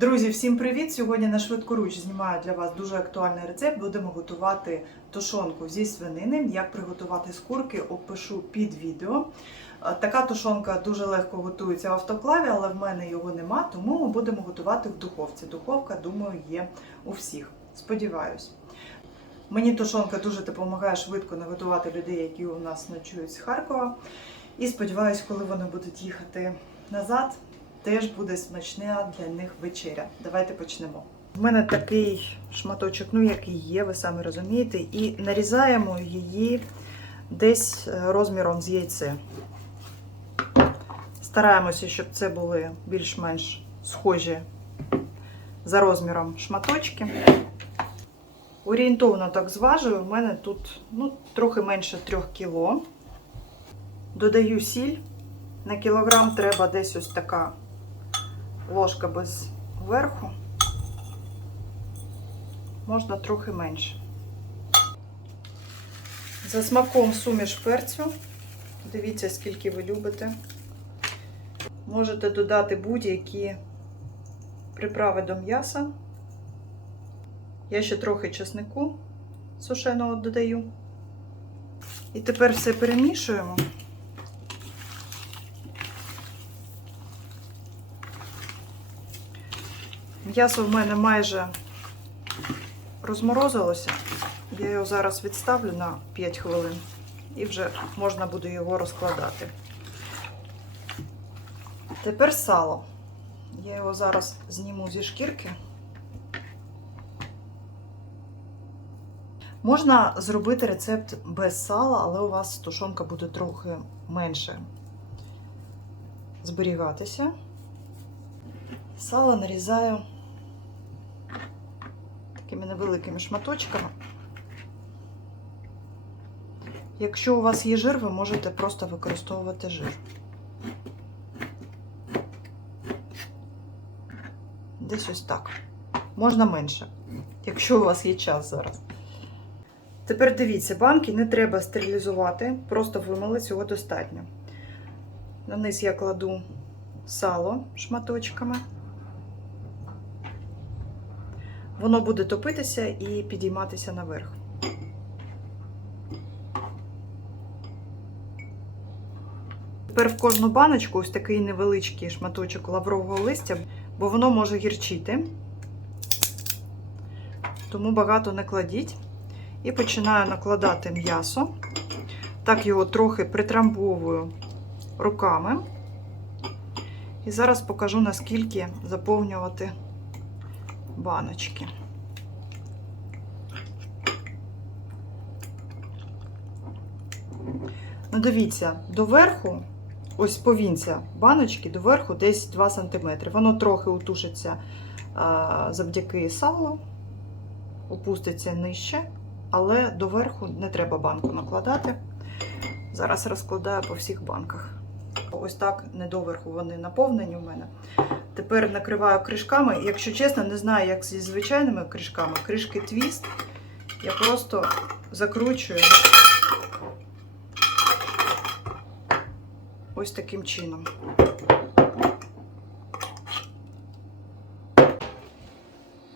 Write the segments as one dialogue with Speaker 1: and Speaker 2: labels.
Speaker 1: Друзі, всім привіт! Сьогодні на швидкоруч знімаю для вас дуже актуальний рецепт. Будемо готувати тушонку зі свинини. Як приготувати з курки, опишу під відео. Е, Така тушонка дуже легко готується в автоклаві, але в мене його нема, тому ми будемо готувати в духовці. Духовка, думаю, є у всіх. Сподіваюсь. Мені тушонка дуже допомагає швидко наготувати людей, які у нас ночують з Харкова. І сподіваюсь, коли вони будуть їхати назад, теж буде смачна для них вечеря. Давайте почнемо. У мене такий шматочок, ну який є, ви самі розумієте, і нарізаємо її десь е, розміром з яйце. Стараємося, щоб це були більш-менш схожі за розміром шматочки. Орієнтовно так зважую, у мене тут ну, трохи менше 3 кіло. Додаю сіль. На кілограм треба десь ось така ложка без верху. Можна трохи менше. За смаком суміш перцю. Дивіться, скільки ви любите. Можете додати будь-які приправи до м'яса. Я ще трохи чеснику сушеного додаю. І тепер все перемішуємо. М'ясо в мене майже розморозилося. Я його зараз відставлю на 5 хвилин і вже можна буде його розкладати. Тепер сало. Я його зараз зніму зі шкірки. Можна зробити рецепт без сала, але у вас тушонка буде трохи менше зберігатися. Сало нарізаю такими невеликими шматочками. Якщо у вас є жир, ви можете просто використовувати жир. Десь ось так. Можна менше, якщо у вас є час зараз. Тепер дивіться, банки не треба стерилізувати, просто вимили, цього достатньо. На низ я кладу сало шматочками. Воно буде топитися і підійматися наверх. Тепер в кожну баночку ось такий невеличкий шматочок лаврового листя, бо воно може гірчити, тому багато не кладіть. І починаю накладати м'ясо. Так його трохи притрамбовую руками. І зараз покажу, наскільки заповнювати баночки. Ну, дивіться, доверху, ось повінця баночки, доверху десь 2 см. Воно трохи утушиться а, завдяки салу, опуститься нижче, але доверху не треба банку накладати. Зараз розкладаю по всіх банках. Ось так не доверху вони наповнені у мене. Тепер накриваю кришками. Якщо чесно, не знаю, як зі звичайними кришками. Кришки твіст. Я просто закручую ось таким чином.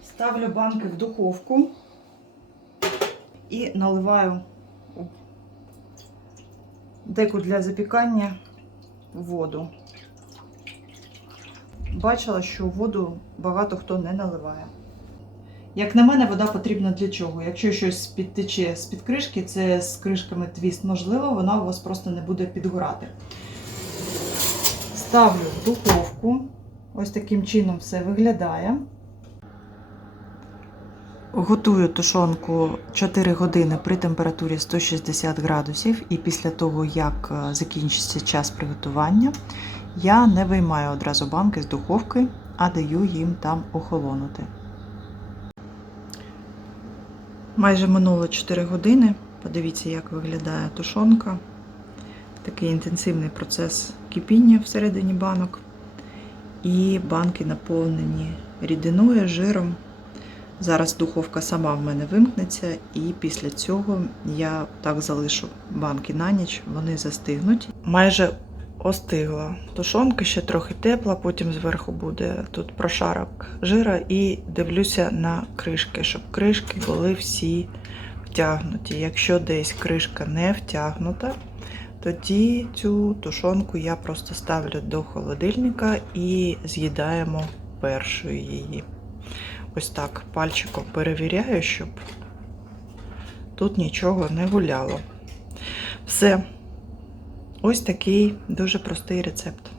Speaker 1: Ставлю банки в духовку і наливаю деку для запікання воду. Бачила, що воду багато хто не наливає. Як на мене, вода потрібна для чого? Якщо щось підтече з-під кришки, це з кришками твіст можливо, вона у вас просто не буде підгорати. Ставлю в духовку. Ось таким чином все виглядає. Готую тушонку 4 години при температурі 160 градусів, і після того, як е, закінчиться час приготування, я не виймаю одразу банки з духовки, а даю їм там охолонути. Майже минуло 4 години. Подивіться, як виглядає тушонка. Такий інтенсивний процес кипіння всередині банок. І банки наповнені рідиною, жиром. Зараз духовка сама в мене вимкнеться, і після цього я так залишу банки на ніч, вони застигнуть. Майже остигла тушонка, ще трохи тепла, потім зверху буде тут прошарок жира і дивлюся на кришки, щоб кришки були всі втягнуті. Якщо десь кришка не втягнута, тоді цю тушонку я просто ставлю до холодильника і з'їдаємо першою її. Ось так пальчиком перевіряю, щоб тут нічого не гуляло. Все. Ось такий дуже простий рецепт.